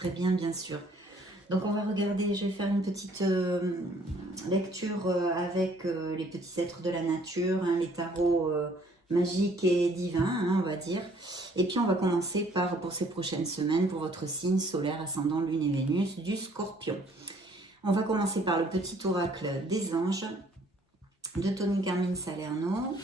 très bien, bien sûr. Donc on va regarder, je vais faire une petite lecture avec les petits êtres de la nature, hein, les tarots magiques et divins, hein, on va dire. Et puis on va commencer pour ces prochaines semaines, pour votre signe solaire, ascendant, lune et Vénus, du Scorpion. On va commencer par le petit oracle des anges de Tony Carmine Salerno.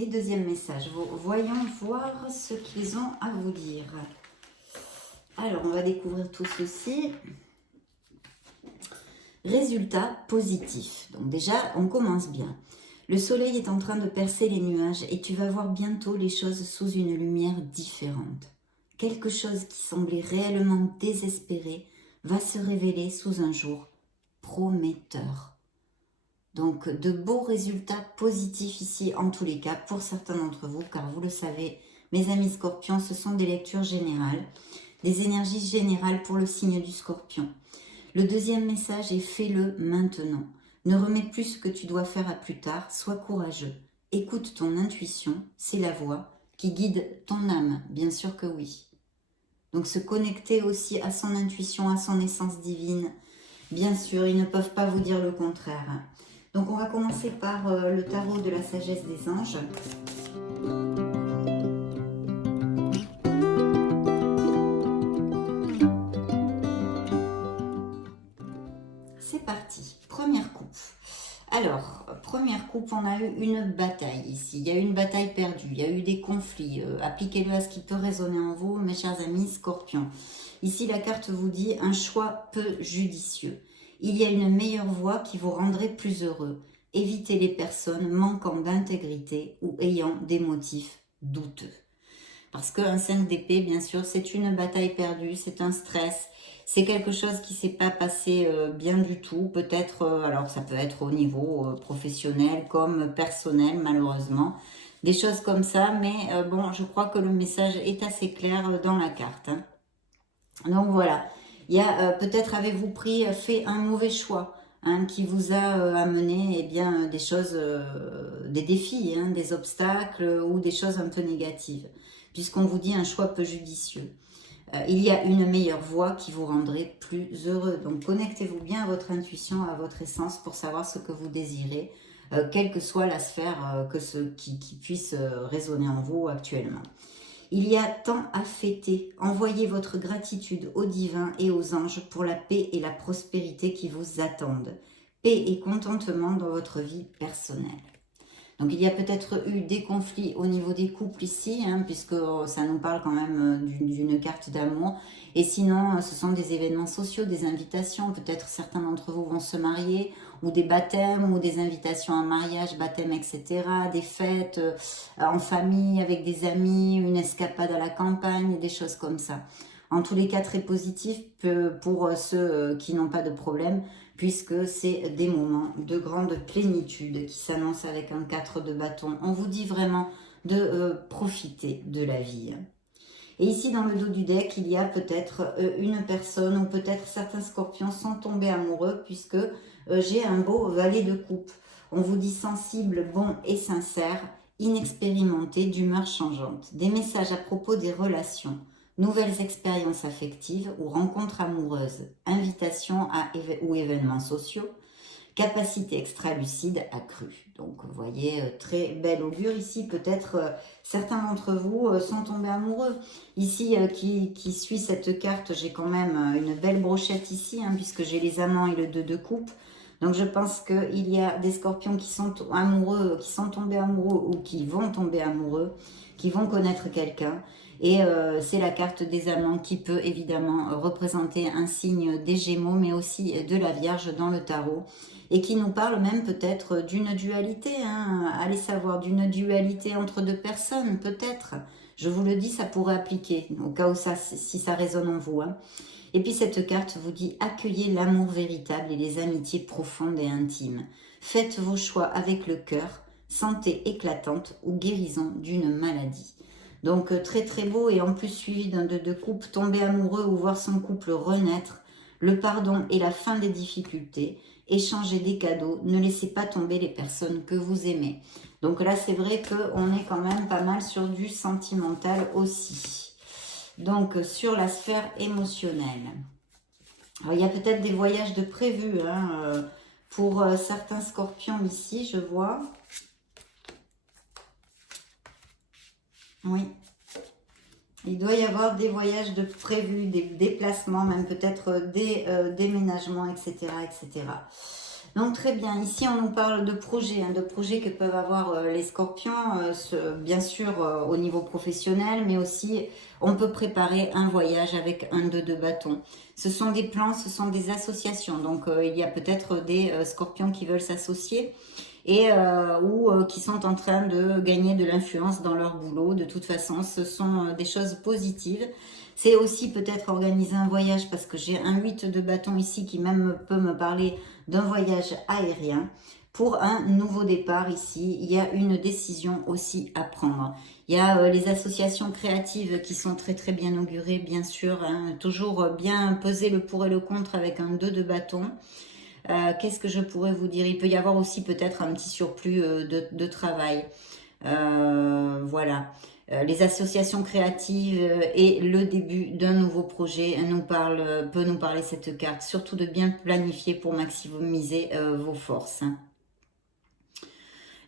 Et deuxième message, voyons voir ce qu'ils ont à vous dire. Alors, on va découvrir tout ceci. Résultat positif. Donc déjà, on commence bien. Le soleil est en train de percer les nuages et tu vas voir bientôt les choses sous une lumière différente. Quelque chose qui semblait réellement désespéré va se révéler sous un jour prometteur. Donc, de beaux résultats positifs ici, en tous les cas, pour certains d'entre vous, car vous le savez, mes amis scorpions, ce sont des lectures générales, des énergies générales pour le signe du scorpion. Le deuxième message est fais-le maintenant. Ne remets plus ce que tu dois faire à plus tard, sois courageux. Écoute ton intuition, c'est la voix qui guide ton âme, bien sûr que oui. Donc, se connecter aussi à son intuition, à son essence divine, bien sûr, ils ne peuvent pas vous dire le contraire. Donc on va commencer par le tarot de la sagesse des anges. C'est parti, première coupe. Alors, première coupe, on a eu une bataille ici. Il y a eu une bataille perdue, il y a eu des conflits. Appliquez-le à ce qui peut résonner en vous, mes chers amis scorpions. Ici, la carte vous dit un choix peu judicieux. Il y a une meilleure voie qui vous rendrait plus heureux. Évitez les personnes manquant d'intégrité ou ayant des motifs douteux. Parce qu'un 5 d'épée, bien sûr, c'est une bataille perdue, c'est un stress, c'est quelque chose qui ne s'est pas passé bien du tout. Peut-être, alors ça peut être au niveau professionnel comme personnel, malheureusement. Des choses comme ça, mais bon, je crois que le message est assez clair dans la carte. Hein. Donc voilà, il y a peut-être avez-vous fait un mauvais choix hein, qui vous a amené eh bien, des choses, des défis, hein, des obstacles ou des choses un peu négatives, puisqu'on vous dit un choix peu judicieux. Il y a une meilleure voie qui vous rendrait plus heureux. Donc connectez-vous bien à votre intuition, à votre essence pour savoir ce que vous désirez, quelle que soit la sphère qui puisse résonner en vous actuellement. Il y a tant à fêter. Envoyez votre gratitude aux divins et aux anges pour la paix et la prospérité qui vous attendent. Paix et contentement dans votre vie personnelle. Donc il y a peut-être eu des conflits au niveau des couples ici, hein, puisque ça nous parle quand même d'une carte d'amour. Et sinon, ce sont des événements sociaux, des invitations. Peut-être certains d'entre vous vont se marier, ou des baptêmes, ou des invitations à mariage, baptême, etc. Des fêtes en famille, avec des amis, une escapade à la campagne, des choses comme ça. En tous les cas, très positif pour ceux qui n'ont pas de problème, puisque c'est des moments de grande plénitude qui s'annoncent avec un 4 de bâton. On vous dit vraiment de profiter de la vie. Et ici, dans le dos du deck, il y a peut-être une personne, ou peut-être certains scorpions sont tombés amoureux, puisque j'ai un beau valet de coupe. On vous dit sensible, bon et sincère, inexpérimenté, d'humeur changeante. Des messages à propos des relations. Nouvelles expériences affectives ou rencontres amoureuses, invitations ou événements sociaux, capacité extra-lucide accrue. Donc, vous voyez, très bel augure ici. Peut-être certains d'entre vous sont tombés amoureux. Ici, qui suit cette carte, j'ai quand même une belle brochette ici, hein, puisque j'ai les amants et le 2 de coupe. Donc, je pense qu'il y a des scorpions qui sont amoureux, qui sont tombés amoureux ou qui vont tomber amoureux, qui vont connaître quelqu'un. Et c'est la carte des amants qui peut évidemment représenter un signe des Gémeaux, mais aussi de la Vierge dans le tarot. Et qui nous parle même peut-être d'une dualité, hein, allez savoir, d'une dualité entre deux personnes, peut-être. Je vous le dis, ça pourrait appliquer, au cas où si ça résonne en vous. Hein. Et puis cette carte vous dit « Accueillez l'amour véritable et les amitiés profondes et intimes. Faites vos choix avec le cœur, santé éclatante ou guérison d'une maladie. » Donc très très beau et en plus suivi d'un 2 de coupe, tomber amoureux ou voir son couple renaître. le pardon et la fin des difficultés, échanger des cadeaux, ne laissez pas tomber les personnes que vous aimez. Donc là, c'est vrai qu'on est quand même pas mal sur du sentimental aussi. Donc, sur la sphère émotionnelle. Alors, il y a peut-être des voyages de prévus hein, pour certains scorpions ici, je vois. Oui. Il doit y avoir des voyages de prévus, des déplacements, même peut-être des déménagements, etc., etc. Donc très bien, ici on nous parle de projets, hein, de projets que peuvent avoir les scorpions, bien sûr au niveau professionnel, mais aussi on peut préparer un voyage avec un 2 de bâton. Ce sont des plans, ce sont des associations, donc il y a peut-être des scorpions qui veulent s'associer et ou qui sont en train de gagner de l'influence dans leur boulot. De toute façon, ce sont des choses positives. C'est aussi peut-être organiser un voyage parce que j'ai un 8 de bâton ici qui même peut me parler d'un voyage aérien. Pour un nouveau départ ici, il y a une décision aussi à prendre. Il y a les associations créatives qui sont très très bien augurées, bien sûr. Hein, toujours bien peser le pour et le contre avec un 2 de bâton. Qu'est-ce que je pourrais vous dire? Il peut y avoir aussi peut-être un petit surplus de travail. Voilà. Les associations créatives et le début d'un nouveau projet peut nous parler cette carte. Surtout de bien planifier pour maximiser vos forces.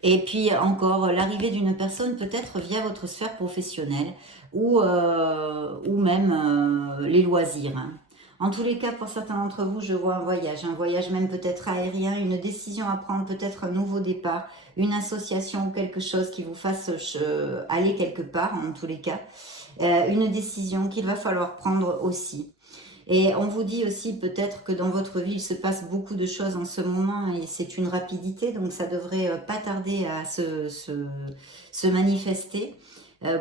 Et puis encore, l'arrivée d'une personne peut-être via votre sphère professionnelle ou même les loisirs. Hein. En tous les cas, pour certains d'entre vous, je vois un voyage même peut-être aérien, une décision à prendre, peut-être un nouveau départ, une association ou quelque chose qui vous fasse aller quelque part, en tous les cas. Une décision qu'il va falloir prendre aussi. Et on vous dit aussi peut-être que dans votre vie, il se passe beaucoup de choses en ce moment et c'est une rapidité, donc ça devrait pas tarder à se manifester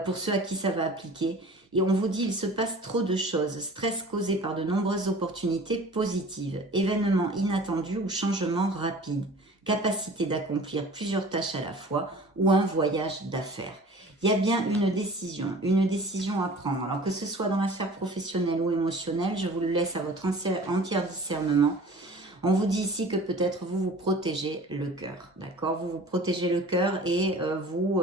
pour ceux à qui ça va appliquer. Et on vous dit, il se passe trop de choses, stress causé par de nombreuses opportunités positives, événements inattendus ou changements rapides, capacité d'accomplir plusieurs tâches à la fois ou un voyage d'affaires. Il y a bien une décision à prendre. Alors que ce soit dans la sphère professionnelle ou émotionnelle, je vous le laisse à votre entier discernement. On vous dit ici que peut-être vous vous protégez le cœur, d'accord? Vous vous protégez le cœur et vous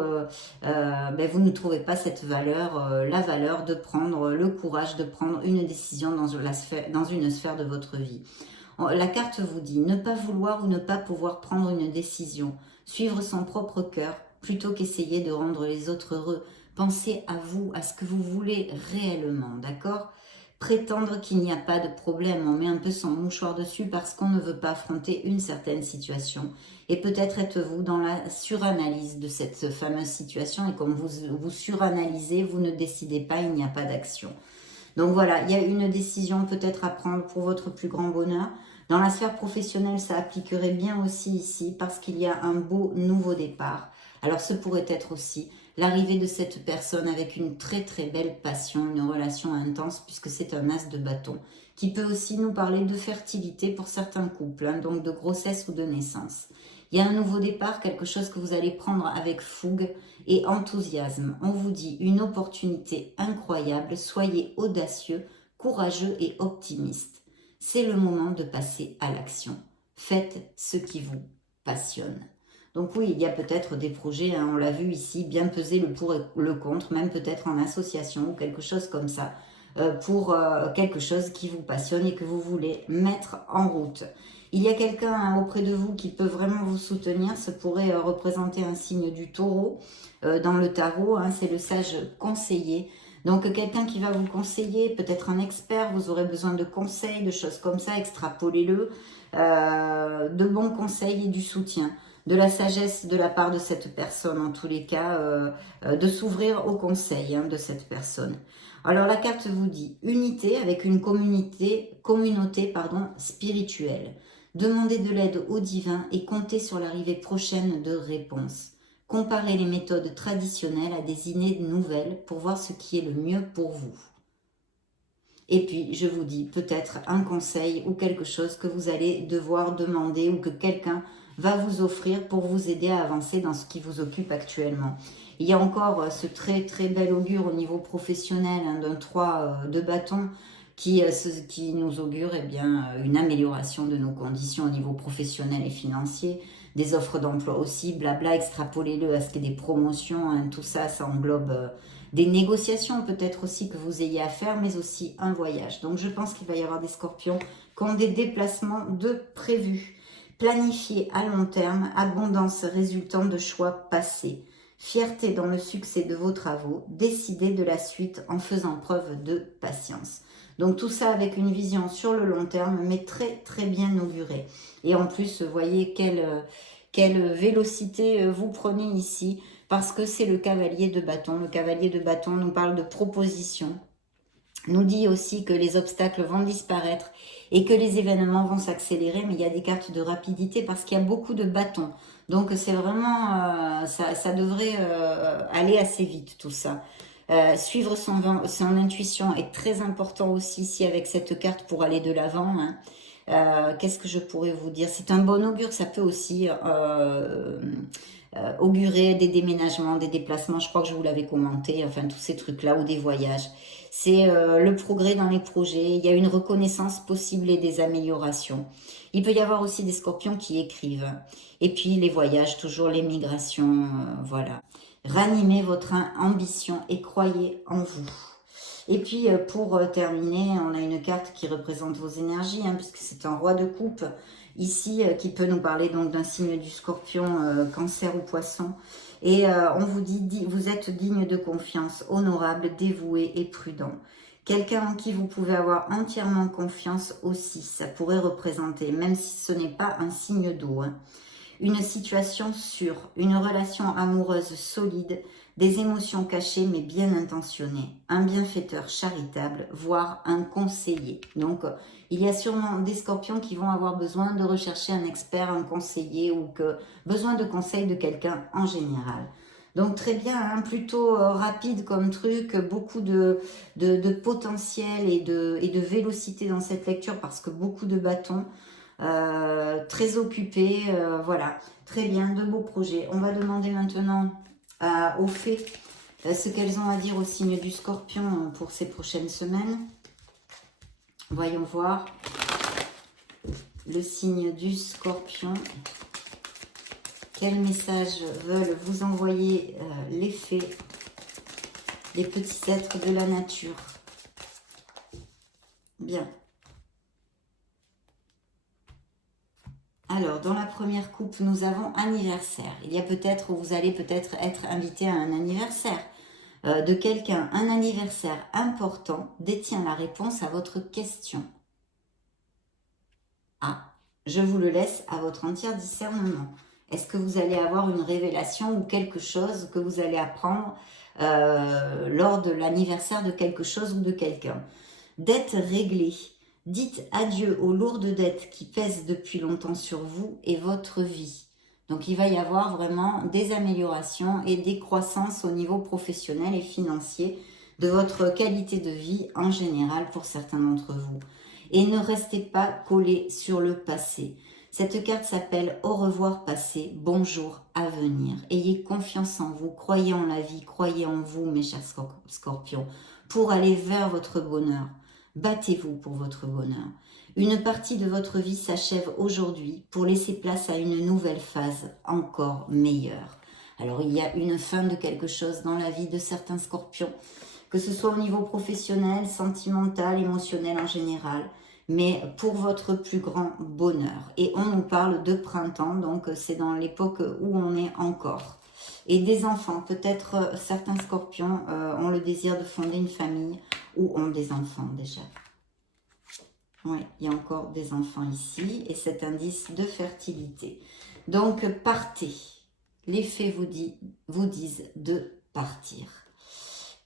ne trouvez pas cette valeur, la valeur de prendre le courage de prendre une décision dans une sphère de votre vie. La carte vous dit ne pas vouloir ou ne pas pouvoir prendre une décision, suivre son propre cœur plutôt qu'essayer de rendre les autres heureux. Pensez à vous, à ce que vous voulez réellement, d'accord? Prétendre qu'il n'y a pas de problème, on met un peu son mouchoir dessus parce qu'on ne veut pas affronter une certaine situation. Et peut-être êtes-vous dans la suranalyse de cette fameuse situation et comme vous suranalysez, vous ne décidez pas, il n'y a pas d'action. Donc voilà, il y a une décision peut-être à prendre pour votre plus grand bonheur. Dans la sphère professionnelle, ça appliquerait bien aussi ici parce qu'il y a un beau nouveau départ. Alors ce pourrait être aussi l'arrivée de cette personne avec une très très belle passion, une relation intense puisque c'est un as de bâton qui peut aussi nous parler de fertilité pour certains couples, hein, donc de grossesse ou de naissance. Il y a un nouveau départ, quelque chose que vous allez prendre avec fougue et enthousiasme. On vous dit une opportunité incroyable, soyez audacieux, courageux et optimiste. C'est le moment de passer à l'action. Faites ce qui vous passionne. Donc oui, il y a peut-être des projets, hein, on l'a vu ici, bien peser le pour et le contre, même peut-être en association ou quelque chose comme ça, pour quelque chose qui vous passionne et que vous voulez mettre en route. Il y a quelqu'un hein, auprès de vous qui peut vraiment vous soutenir, ça pourrait représenter un signe du taureau dans le tarot, hein, c'est le sage conseiller. Donc quelqu'un qui va vous conseiller, peut-être un expert, vous aurez besoin de conseils, de choses comme ça, extrapolez-le, de bons conseils et du soutien. De la sagesse de la part de cette personne, en tous les cas, de s'ouvrir au conseil hein, de cette personne. Alors la carte vous dit unité avec une communauté spirituelle. Demandez de l'aide au divin et comptez sur l'arrivée prochaine de réponses. Comparez les méthodes traditionnelles à des idées nouvelles pour voir ce qui est le mieux pour vous. Et puis, je vous dis peut-être un conseil ou quelque chose que vous allez devoir demander ou que quelqu'un va vous offrir pour vous aider à avancer dans ce qui vous occupe actuellement. Il y a encore ce très très bel augure au niveau professionnel hein, d'un 3 de bâton qui nous augure eh bien, une amélioration de nos conditions au niveau professionnel et financier, des offres d'emploi aussi, blabla, extrapolez-le à ce qu'il y ait des promotions, hein, tout ça, ça englobe des négociations peut-être aussi que vous ayez à faire, mais aussi un voyage. Donc je pense qu'il va y avoir des scorpions qui ont des déplacements de prévus, planifiés à long terme, abondance résultant de choix passés. Fierté dans le succès de vos travaux, décidez de la suite en faisant preuve de patience. Donc tout ça avec une vision sur le long terme, mais très très bien augurée. Et en plus, voyez quelle vélocité vous prenez ici, parce que c'est le cavalier de bâton. Le cavalier de bâton nous parle de proposition, nous dit aussi que les obstacles vont disparaître et que les événements vont s'accélérer, mais il y a des cartes de rapidité parce qu'il y a beaucoup de bâtons. Donc c'est vraiment, ça devrait aller assez vite tout ça. Suivre son intuition est très important aussi ici avec cette carte pour aller de l'avant. Hein. Qu'est-ce que je pourrais vous dire? C'est un bon augure, ça peut aussi augurer des déménagements, des déplacements, je crois que je vous l'avais commenté, enfin tous ces trucs-là, ou des voyages. C'est le progrès dans les projets, il y a une reconnaissance possible et des améliorations. Il peut y avoir aussi des scorpions qui écrivent. Et puis les voyages, toujours les migrations, voilà. Ranimez votre ambition et croyez en vous. Et puis pour terminer, on a une carte qui représente vos énergies, hein, puisque c'est un roi de coupe ici qui peut nous parler donc d'un signe du scorpion, cancer ou poisson. Et on vous dit, vous êtes digne de confiance, honorable, dévoué et prudent. Quelqu'un en qui vous pouvez avoir entièrement confiance aussi, ça pourrait représenter, même si ce n'est pas un signe d'eau, hein, une situation sûre, une relation amoureuse solide, des émotions cachées mais bien intentionnées, un bienfaiteur charitable, voire un conseiller. Donc, il y a sûrement des scorpions qui vont avoir besoin de rechercher un expert, un conseiller ou besoin de conseils de quelqu'un en général. Donc très bien, hein, plutôt rapide comme truc, beaucoup de potentiel et de vélocité dans cette lecture parce que beaucoup de bâtons. Très occupée, voilà, très bien, de beaux projets. On va demander maintenant aux fées ce qu'elles ont à dire au signe du Scorpion pour ces prochaines semaines. Voyons voir le signe du Scorpion. Quels messages veulent vous envoyer les fées, les petits êtres de la nature? Bien. Alors, dans la première coupe, nous avons anniversaire. Il y a peut-être, vous allez peut-être être invité à un anniversaire de quelqu'un. Un anniversaire important détient la réponse à votre question. Ah, je vous le laisse à votre entier discernement. Est-ce que vous allez avoir une révélation ou quelque chose que vous allez apprendre lors de l'anniversaire de quelque chose ou de quelqu'un? Dette réglée. Dites adieu aux lourdes dettes qui pèsent depuis longtemps sur vous et votre vie. Donc il va y avoir vraiment des améliorations et des croissances au niveau professionnel et financier de votre qualité de vie en général pour certains d'entre vous. Et ne restez pas collés sur le passé. Cette carte s'appelle Au revoir passé, bonjour à venir. Ayez confiance en vous, croyez en la vie, croyez en vous mes chers scorpions, pour aller vers votre bonheur. Battez-vous pour votre bonheur. Une partie de votre vie s'achève aujourd'hui pour laisser place à une nouvelle phase encore meilleure. Alors il y a une fin de quelque chose dans la vie de certains scorpions, que ce soit au niveau professionnel, sentimental, émotionnel en général, mais pour votre plus grand bonheur. Et on nous parle de printemps, donc c'est dans l'époque où on est encore. Et des enfants, peut-être certains scorpions ont le désir de fonder une famille ou ont des enfants déjà. Oui, il y a encore des enfants ici et cet indice de fertilité. Donc partez, les fées vous disent de partir.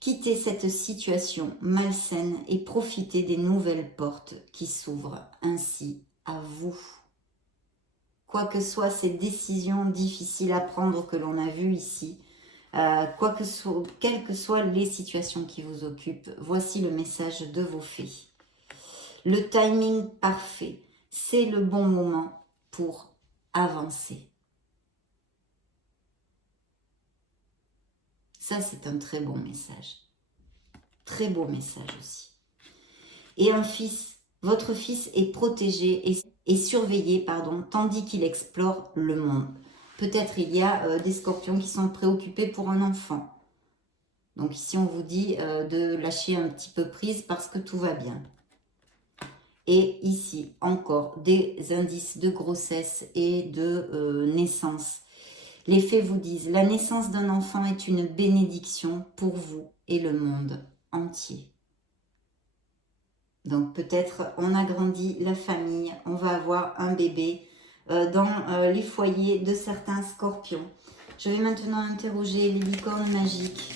Quittez cette situation malsaine et profitez des nouvelles portes qui s'ouvrent ainsi à vous. Quoi que soient ces décisions difficiles à prendre que l'on a vues ici, quelles que soient les situations qui vous occupent, voici le message de vos fées. Le timing parfait, c'est le bon moment pour avancer. Ça, c'est un très bon message. Très beau message aussi. Et un fils, votre fils est protégé et surveillé, pardon, tandis qu'il explore le monde. Peut-être il y a des scorpions qui sont préoccupés pour un enfant. Donc ici, on vous dit de lâcher un petit peu prise parce que tout va bien. Et ici, encore des indices de grossesse et de naissance. Les fées vous disent, la naissance d'un enfant est une bénédiction pour vous et le monde entier. Donc peut-être on agrandit la famille, on va avoir un bébé dans les foyers de certains scorpions. Je vais maintenant interroger les licornes magiques.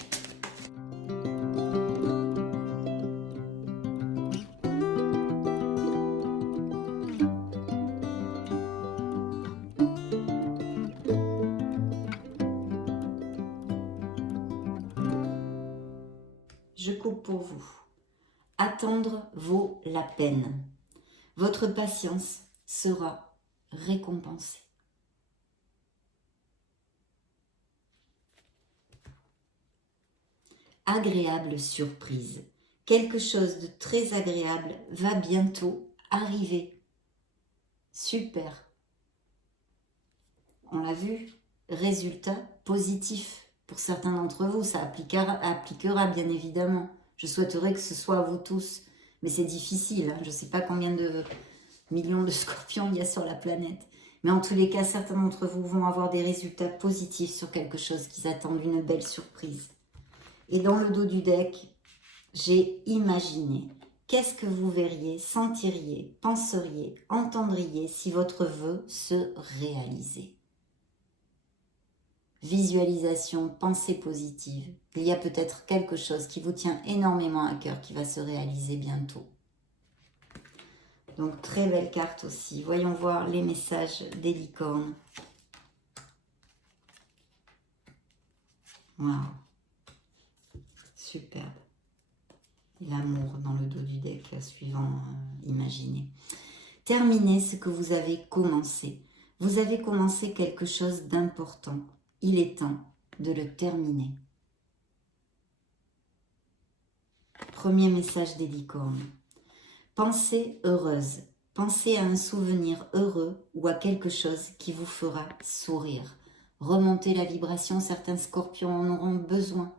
Je coupe pour vous. Attendre vaut la peine. Votre patience sera récompensée. Agréable surprise. Quelque chose de très agréable va bientôt arriver. Super. On l'a vu, résultat positif. Pour certains d'entre vous, ça appliquera bien évidemment. Je souhaiterais que ce soit à vous tous, mais c'est difficile. Hein. Je ne sais pas combien de millions de scorpions il y a sur la planète. Mais en tous les cas, certains d'entre vous vont avoir des résultats positifs sur quelque chose qu'ils attendent, une belle surprise. Et dans le dos du deck, j'ai imaginé. Qu'est-ce que vous verriez, sentiriez, penseriez, entendriez si votre vœu se réalisait? Visualisation, pensée positive. Il y a peut-être quelque chose qui vous tient énormément à cœur qui va se réaliser bientôt. Donc, très belle carte aussi. Voyons voir les messages des licornes. Waouh. Superbe. L'amour dans le dos du deck suivant, imaginez. Terminez ce que vous avez commencé. Vous avez commencé quelque chose d'important. Il est temps de le terminer. Premier message des licornes. Pensez heureuse. Pensez à un souvenir heureux ou à quelque chose qui vous fera sourire. Remontez la vibration, certains scorpions en auront besoin.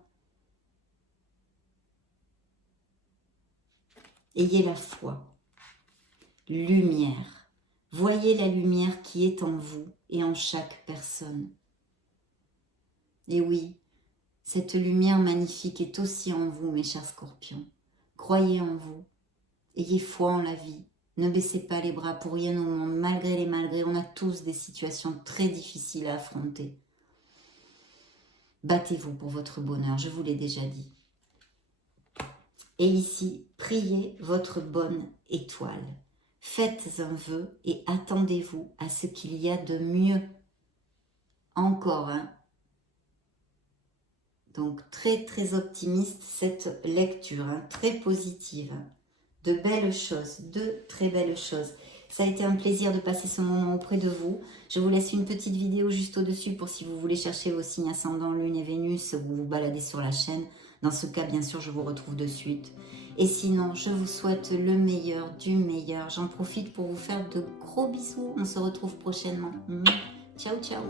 Ayez la foi. Lumière. Voyez la lumière qui est en vous et en chaque personne. Et oui, cette lumière magnifique est aussi en vous, mes chers scorpions. Croyez en vous. Ayez foi en la vie. Ne baissez pas les bras pour rien au monde. Malgré les malgrés, on a tous des situations très difficiles à affronter. Battez-vous pour votre bonheur, je vous l'ai déjà dit. Et ici, priez votre bonne étoile. Faites un vœu et attendez-vous à ce qu'il y a de mieux. Encore, hein. Donc, très, très optimiste cette lecture, hein, très positive. De belles choses, de très belles choses. Ça a été un plaisir de passer ce moment auprès de vous. Je vous laisse une petite vidéo juste au-dessus pour si vous voulez chercher vos signes ascendants, Lune et Vénus, vous vous baladez sur la chaîne. Dans ce cas, bien sûr, je vous retrouve de suite. Et sinon, je vous souhaite le meilleur du meilleur. J'en profite pour vous faire de gros bisous. On se retrouve prochainement. Ciao, ciao.